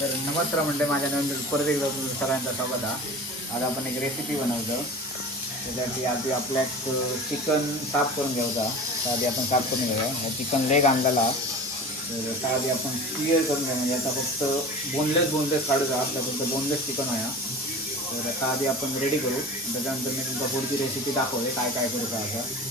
तर नमस्कार म्हणते माझ्या नवीन परत एकदा सगळ्यांचा स्वागत आहे. आज आपण एक रेसिपी बनवतो. त्यासाठी आधी आपल्या चिकन साफ करून घ्यायचा. तर आधी आपण साफ करून घेऊया. हा चिकन लेग आणलेला. तर त्या आधी आपण क्लिअर करून घ्या. म्हणजे आता फक्त बोनलेस काढूया. आपल्या फक्त बोनलेस चिकन आहे. तर आता आधी आपण रेडी करू. त्याच्यानंतर मी तुमचा पुढची रेसिपी दाखवते काय काय करू का असं.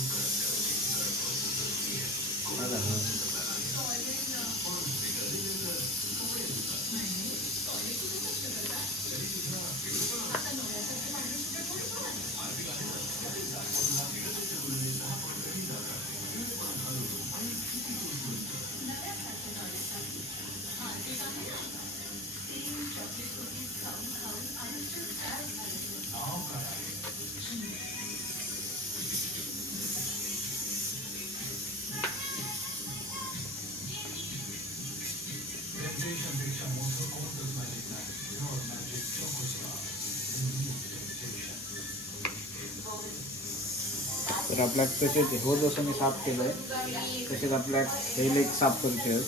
तर आपल्या तसेच हो जसं मी साफ केलं आहे तसेच आपल्या हे लेग साफ करू ठेव.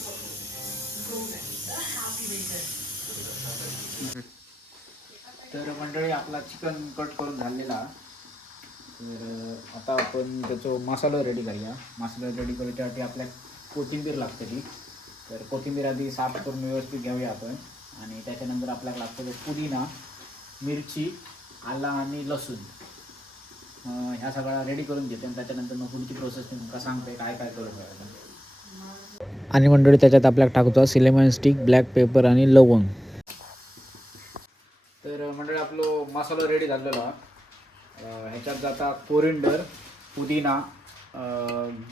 तर मंडळी आपला चिकन कट करून झालेला. तर आता आपण त्याचं मसाला रेडी करूया. मसाला रेडी करण्यासाठी आपल्याला कोथिंबीर लागते ती. तर कोथिंबीर आधी साफ करून व्यवस्थित घेऊया आपण. आणि त्याच्यानंतर आपल्याला लागतं पुदिना, मिरची, आला आणि लसूण. ह्या सगळ्या रेडी करून घेते आणि त्याच्यानंतर मग पुढची प्रोसेस मी तुमका सांगते काय काय करू शकतो. आणि मंडळी त्याच्यात आपल्याला टाकतो सिनेमन स्टिक, ब्लॅक पेपर आणि लवंग. तर मंडळी आपलं मसाला रेडी झालेला. ह्याच्यात जाता कोरिंडर, पुदिना,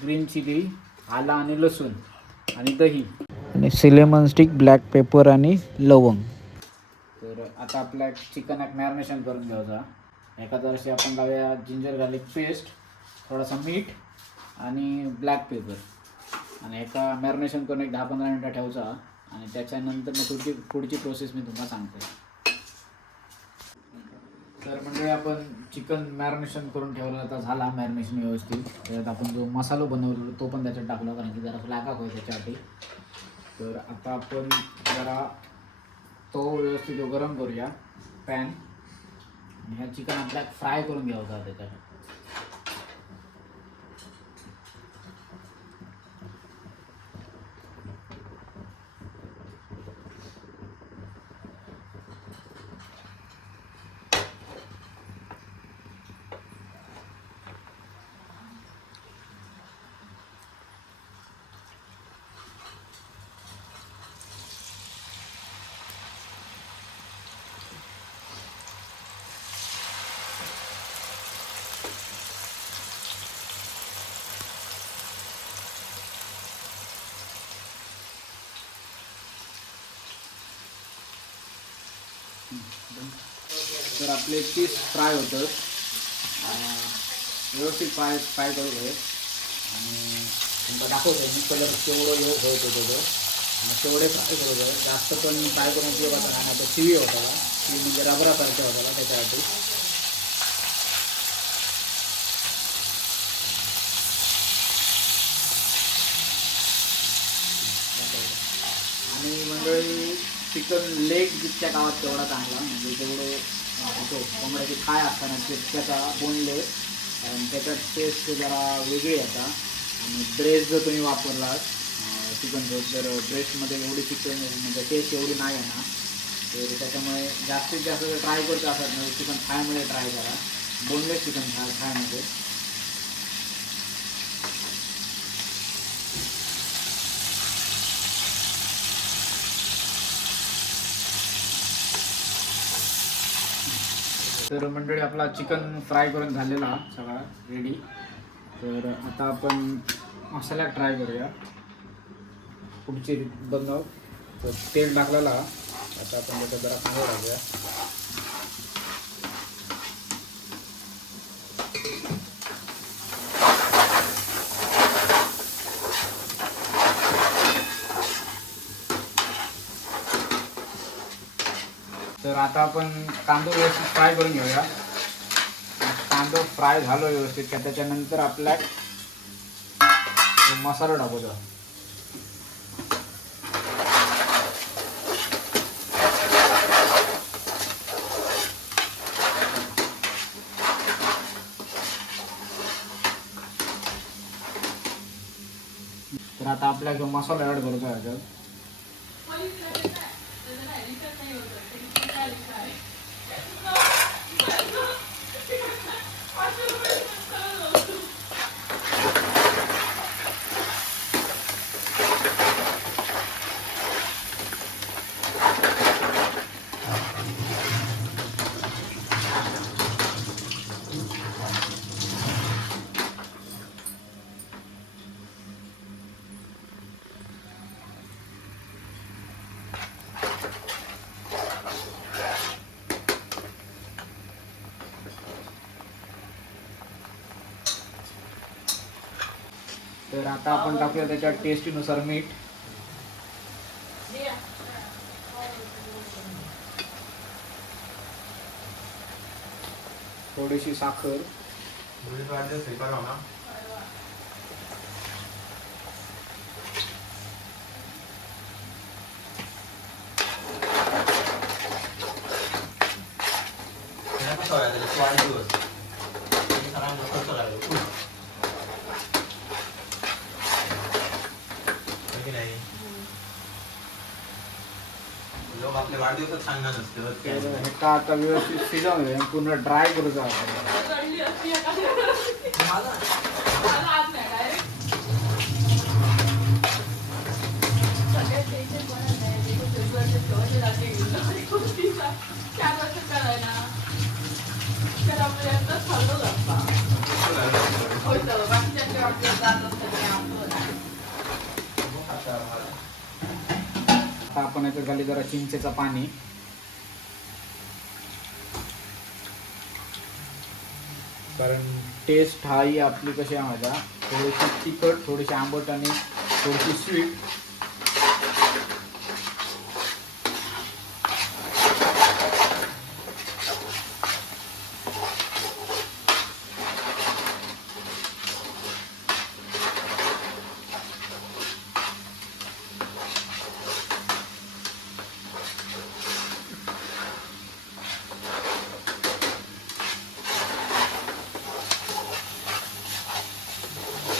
ग्रीन चिली, आला आणि लसूण आणि दही आणि सिनेमन स्टिक, ब्लॅक पेपर आणि लवंग. तर आता आपल्या चिकन एक मॅरिनेशन करून घ्यायचा. एका जराशी आपण लावूया जिंजर गार्लिक पेस्ट, थोडासा मीठ आणि ब्लॅक पेपर आणि एका मॅरिनेशन करून एक 10-15 मिनटं ठेवायचा. आणि त्याच्यानंतर मग पुढची प्रोसेस मी तुम्हाला सांगते. तर म्हणजे आपण चिकन मॅरिनेशन करून ठेवलं. आता झाला मॅरिनेशन व्यवस्थित. त्याच्यात आपण जो मसाला बनवलेलो तो पण त्याच्यात टाकला कारण की जरा फ्लॅकाक होईल त्याच्यासाठी. तर आता आपण जरा तो व्यवस्थित गरम करूया पॅन. आणि ह्या चिकन आपल्याला फ्राय करून घ्यायचा त्याच्यात. तर आपले पीस फ्राय होतं. व्यवस्थित फ्राय करू घे. आणि तुमचा दाखवतो मी कलर केवढं होत होतं त्याचं. आणि तेवढे फ्राय करू घे. जास्त पण फ्राय करून उपयोगाचा नाही. आता शिवी होता की म्हणजे रबरासारखा होता त्याच्यासाठी. आणि मंडळी चिकन लेग जितक्या गावात तेवढा चांगला. म्हणजे जेवढं होतो कोंबड्याची खाय असताना तितक्याचा बोनलेस. कारण त्याच्यात टेस्ट जरा वेगळी येतात. आणि ब्रेस्ट जर तुम्ही वापरलात चिकनचं तर ब्रेस्टमध्ये एवढी चिकन म्हणजे टेस्ट एवढी नाही आहे ना. तर त्याच्यामुळे जास्तीत जास्त जर ट्राय करतो असतात ना चिकन फ्रायमध्ये ट्राय करा. बोनलेस चिकन फ्रायमध्ये. तर मंडळी आपला चिकन फ्राय करून झालेला सगळा रेडी. तर आता आपण मसाला ट्राय करूया. पुढची बनव. तर तेल टाकलेला. आता आपण त्याच्यात जरा कांदा टाकूया. तर आता आपण कांदा व्यवस्थित फ्राय करून घेऊया. कांदा फ्राय झालो व्यवस्थित का त्याच्यानंतर आपल्या मसाला टाकूया. आपल्या जो मसाला ॲड करतो ह्याच्यात. तर आता आपण टाकूया त्याच्यात टेस्टीनुसार मीठ. थोडीशी साखर. आपल्या वाढदिवसात सांगणार नसतं. ह्याचा आता व्यवस्थित शिजवून पूर्ण ड्राय करूचा आपण. आता आपण याच्यात घाली जरा चिंचेचं पाणी. कारण टेस्ट हा ही आपली कशी आहे माझ्या, थोडीशी तिखट, थोडीशी आंबट आणि थोडीशी स्वीट.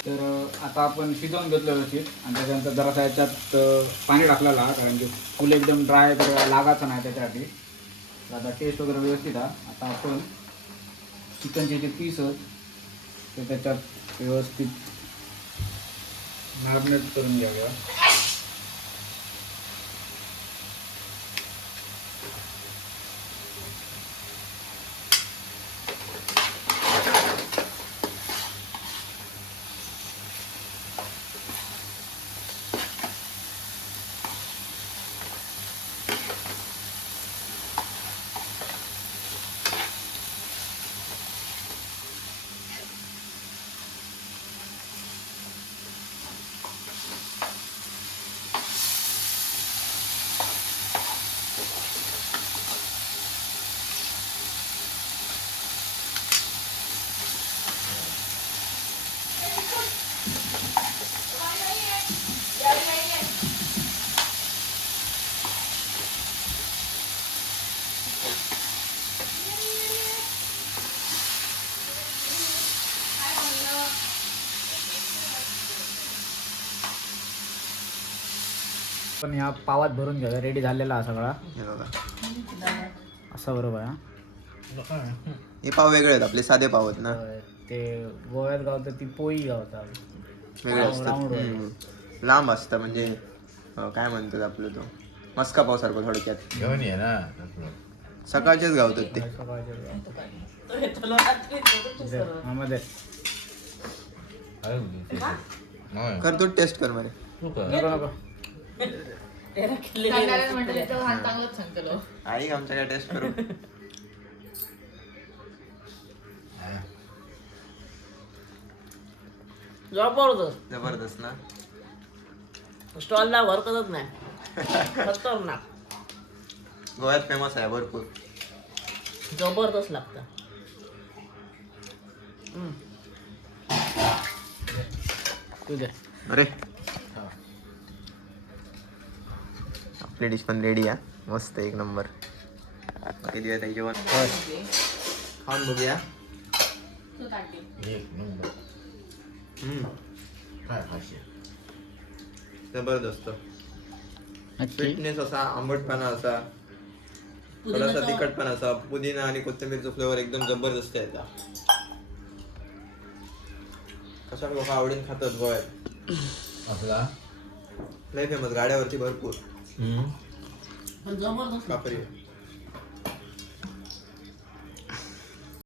तर आता आपण शिजवून घेतलं व्यवस्थित आणि त्याच्यानंतर जरासा याच्यात पाणी टाकलेलं, कारण की फुल एकदम ड्राय लागायचं नाही त्याच्यासाठी. तर आता टेस्ट वगैरे व्यवस्थित आहे. आता आपण चिकनचे जे पीस आहेत ते त्याच्यात व्यवस्थित मॅरिनेट करून घ्याव्या. पण ह्या पावात भरून घ्यावा. रेडी झालेला हा सगळा. असा बरोबर आहे. हे पाव वेगळे आहेत, आपले साधे पाव आहेत ना. ते गोव्यात गावतात ती पोळी गावतात, वेगळे असतात, लांब असतं. म्हणजे काय म्हणतात आपलं, तो मस्का पाव सारखं थोडक्यात. घेऊन ये ना. सकाळचेच गावतात ते. कर तू टेस्ट कर मरे. आई आमच्या काय टेस्ट करू. जबरदस्त ना. स्टॉलला वर्कच नाही. खतरनाक. गोव्यात फेमस आहे भरपूर. जबरदस्त लागतं. अरे आपली डिश पण रेडी आहे. मस्त एक नंबर. बाकी दिवस आहे जेवण खाऊन बघूया. एक नंबर. काय खाशी जबरदस्त नक्की स्वीटनेस असा, आंबटपणा असा, थोडासा तिखटपणा असा, पुदिना आणि कोथिंबीरचा फ्लेवर एकदम जबरदस्त येता. कशा लोक आवडीन खातात गोव्यात. आपला लय फेमस, गाड्यावरती भरपूर पण जबरदस्त कापरी.